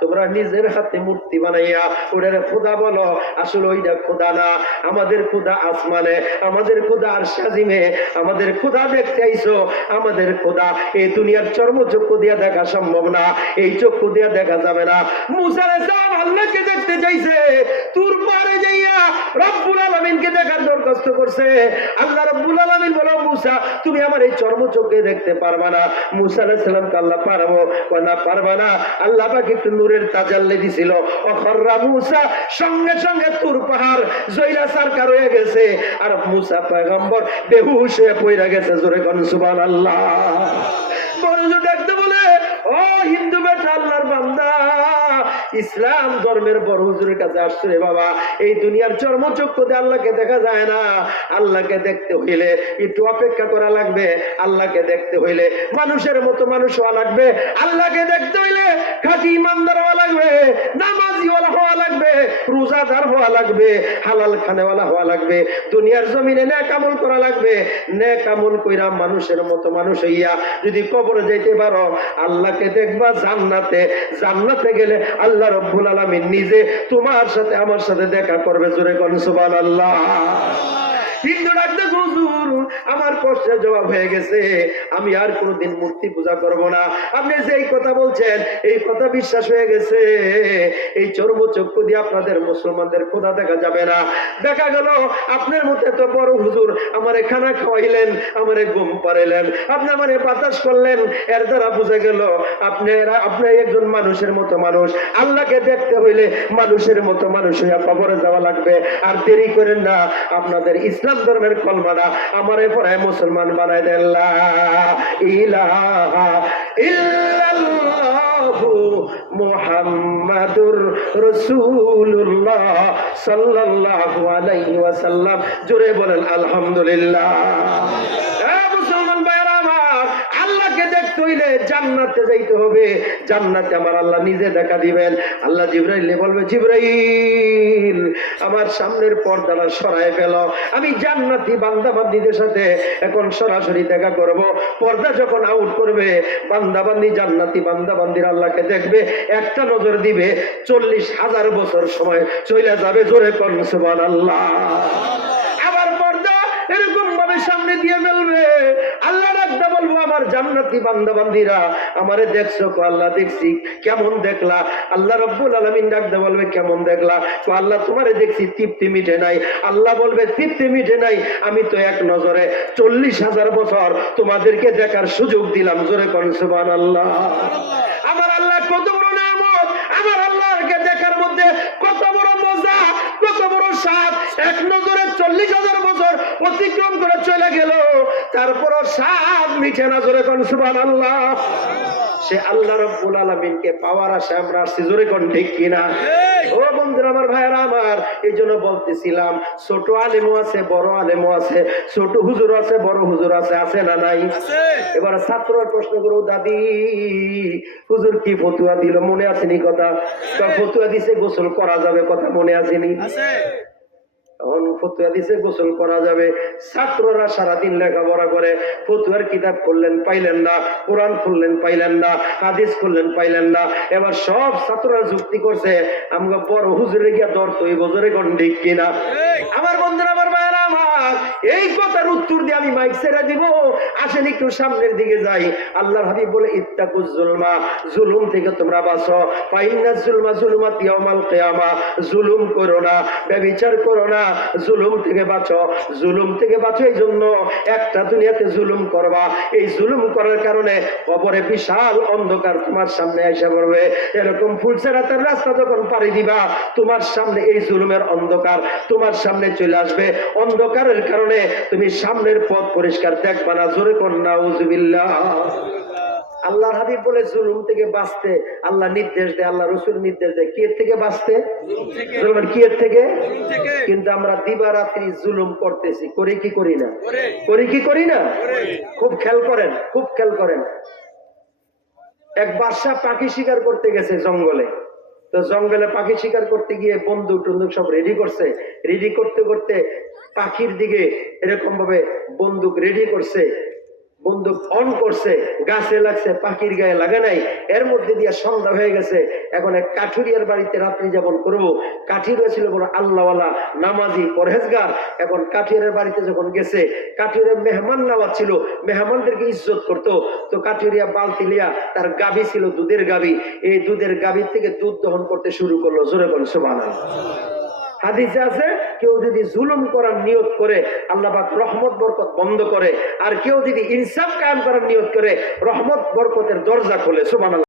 তোমরা নিজের হাতে মূর্তি বানাইয়া ওটারে খোদা বলো, আসলে ওইটা খোদা না। আমাদের খোদা আসমানে, আমাদের খোদা আরশে আজিমে, আমাদের খোদা দেখতে আইছো। আমাদের খোদা এই দুনিয়ার চর্মচক্ষু দিয়া দেখা সম্ভব না, এই চক্ষু দিয়া দেখা যাবে না। মুসা আলাইহিস সালাম আল্লাহকে দেখতে চাইছে, তুর পারে যাইয়া রব্বুল আলামিনকে দেখার দরখাস্ত করছে। আল্লাহ রব্বুল আলামিন বলো, মুসা তুমি আমার এই চর্মচক্ষে দেখতে পারবা না। মুসা আলাইহিস সালামকে আল্লাহ পারবো না পারবা না। আল্লাহ পাক একটু নূরের তাজাল্লি দিছিল, অখররা মুসা, সঙ্গে সঙ্গে তুর পাহাড় জয়লা সারকার হয়ে গেছে, আর মুসা পয়গম্বর বেহুশ হয়ে পড়ে গেছে। জোরে কোন সুবহানাল্লাহ। বড় ডাকতে বলে, ও হিন্দু বেটা, আল্লাহর বান্দা, ইসলাম ধর্মের বড় হুজুরের কাছে আসছে রে বাবা। এই দুনিয়ার চর্মচক্ষু দিয়ে আল্লাহকে দেখা যায় না। আল্লাহকে দেখতে হইলে একটু অপেক্ষা করা লাগবে। আল্লাহকে দেখতে হইলে মানুষের মতো মানুষ হওয়া লাগবে। আল্লাহকে দেখতে হইলে খাঁটি ইমানদার হওয়া লাগবে, নামাজিওয়ালা হওয়া লাগবে, রোজাদার হওয়া লাগবে, হালাল খানেওয়ালা হওয়া লাগবে। দুনিয়ার জমিনে নেক আমল করা লাগবে। নেক আমল কইরা মানুষের মতো মানুষ হইয়া যদি কবরে যাইতে পারো, আল্লাহকে দেখবা জান্নাতে। জান্নাতে গেলে আল্লাহ রব্বুল আলামিন নিজে তোমার সাথে আমার সাথে দেখা করবে। জোরে কোন সুবহানাল্লাহ। হিন্দু ডাকতে, হুজুর আমার প্রশ্নের জবাব হয়ে গেছে, আমি আর কোনোদিন মূর্তি পূজা করব না। আপনি যে এই কথা বলছেন, এই কথা বিশ্বাস হয়ে গেছে। এই চর্মচক্ষু দিয়ে আপনাদের মুসলমানদের খোদা দেখা যাবে না। দেখা গেল আপনার মতো এত বড় হুজুর আমারে খানা খাওয়াইলেন, আমারে ঘুম পাড়াইলেন, আপনি আমারে বাতাস করলেন, এর দ্বারা বোঝা গেল আপনি একজন মানুষের মতো মানুষ। আল্লাহকে দেখতে হইলে মানুষের মতো মানুষ হইয়া কবরে যাওয়া লাগবে। আর দেরি করেন না, আপনাদের ইসলাম ধর্মের কলমাটা আমারে পড়ায় মুসলমান বানায় দেন। লা ইলাহা ইল্লাল্লাহু মুহাম্মাদুর রাসূলুল্লাহ সাল্লাল্লাহু আলাইহি ওয়াসাল্লাম। জোরে বলেন আলহামদুলিল্লাহ। মুসলমান ভাইরা আমার, আল্লাহকে দেখতে হইলে জান্নাতে যাইতে হবে। জান্নাতে আমার আল্লাহ নিজে দেখা দিবেন। আল্লাহ জিবরাইলে বলবে, জিবরাইল আমার সামনের পর্দাটা সরায় ফেল, আমি জান্নাতি বান্দা বান্দীদের সাথে এখন সরাসরি দেখা করব। পর্দা যখন আউট করবে, বান্দা বান্দী জান্নাতি বান্দা বান্দীর আল্লাহকে দেখবে, একটা নজর দিবে, 40,000 বছর সময় চলে যাবে। জোরে কোন সুবহানাল্লাহ। আবার পর্দা এরকম ভাবে সামনে দিয়ে ফেলবে, আল্লাহ রাখতে বলবো, আমার জান্নাতি বান্দা বান্দীরা আমারে দেখছো? কো আল্লাহ দেখছি। কেমন দেখলা? আল্লাহ রব্বুল আলামিন ডাকতে বলবে, কেমন দেখলা? তো আল্লাহ তোমারে দেখছি, তৃপ্তি মিটে নাই। আল্লাহ বলবে, তৃপ্তি মিটে নাই, আমি তো এক নজরে 40,000 বছর তোমাদেরকে দেখার সুযোগ দিলাম। জোরে কোন সুবহানাল্লাহ। আমার আল্লাহ কত বড় নিয়ামত, আমার আল্লাহকে দেখার মধ্যে কত বড় মজা, কত বড় স্বাদ। এক নজরে 40,000 বছর অতিক্রম করে চলে গেল, তারপরও স্বাদ মিঠে না। জোরে কোন সুবহানাল্লাহ। সে আল্লাহ রাব্বুল আলামিনকে পাওয়ার আশা আমরা আসছি। জোরে কোন ঠিক কিনা? ও বন্ধুরা আমার, ভাইরা আমার, এই জন্য বলতেছিলাম, ছোট আলেমও আছে, বড় আলেমও আছে, ছোট হুজুর আছে, বড় হুজুর আছে, আছে না নাই? এবার ছাত্ররা প্রশ্ন করো, দাদি হুজুর কি ফতুয়া দিল, মনে আসেনি? কথা ফতুয়া দিছে গোসল করা যাবে, কথা মনে আসেনি? ফতুয়া দিছে গোসল করা যাবে। ছাত্ররা সারাদিন লেখাপড়া করে, ফতুয়ার কিতাব করলেন পাইলেন না, কোরআন খুললেন পাইলেন না, হাদিস করলেন পাইলেন না। এবার সব ছাত্ররা যুক্তি করছে, আমরা বড় হুজুরে গিয়া দর তো এই বছরে কোন ঠিক কিনা? আমার বন্ধুরা আমার ভাইরা আমার, এই কথার উত্তর দিয়ে আমি মাইক ছেড়ে দিব। আসেন একটু সামনের দিকে যাই। আল্লাহর হাবিব বলে, ইত্তাকুজ জুলমা, জুলুম থেকে তোমরা বাঁচো। ফাইন্নাজ জুলমা জুলুমাত ইয়াউমাল কিয়ামা, জুলুম করো না, ব্যভিচার করো না, জুলুম থেকে বাঁচো। জুলুম থেকে বাঁচো এই জন্য, একটা দুনিয়াতে জুলুম করবা, এই জুলুম করার কারণে কবরে বিশাল অন্ধকার তোমার সামনে এসে পড়বে। এরকম ফুলসেরাতের রাস্তা যখন পাড়ি দিবা, তোমার সামনে এই জুলুমের অন্ধকার তোমার সামনে চলে আসবে। অন্ধকারের কারণে তুমি সামনের পথ পরিষ্কার দেখবা না। জোরে কোন নাউজুবিল্লাহ। আল্লাহর হাবিব বলে, জুলুম থেকে বাঁচতে আল্লাহ নির্দেশ দেয়, আল্লাহ রাসূল নির্দেশ দেয়। কি এর থেকে বাঁচতে? কি এর থেকে? কিন্তু আমরা দিবারাত্রি জুলুম করতেছি, করি কি করি না? করি কি করি না? খুব খেয়াল করেন, খুব খেয়াল করেন। এক বাদশা পাখি শিকার করতে গেছে জঙ্গলে। তো জঙ্গলে পাখি শিকার করতে গিয়ে বন্দুক টন্দুক সব রেডি করছে। রেডি করতে করতে পাখির দিকে এরকম ভাবে বন্দুক রেডি করছে, বন্দুক অন করছে, গাছে লাগছে, পাখির গায়ে লাগে নাই, এর মধ্যে দিয়ে সন্ধ্যা হয়ে গেছে। এখন এক কাঠুরিয়ার বাড়িতে রাত্রি যাপন করবো। কাঠুরিয়া ছিল বড় আল্লাহওয়ালা, নামাজি, পরহেজগার। এখন কাঠুরিয়ার বাড়িতে যখন গেছে, কাঠুরিয়া মেহমান নামাজ ছিল, মেহমানদেরকে ইজ্জত করতো। তো কাঠুরিয়া বালতি লিয়া, তার গাভী ছিল দুধের গাভী, এই দুধের গাভী থেকে দুধ দহন করতে শুরু করলো। জোরে বল সুবহানাল্লাহ। হাদিসে আছে, কেউ যদি জুলুম করার নিয়ত করে আল্লাহ পাক রহমত বরকত বন্ধ করে, আর কেউ যদি ইনসাফ কায়েম করার নিয়ত করে রহমত বরকতের দরজা খোলে। সুবহানাল্লাহ।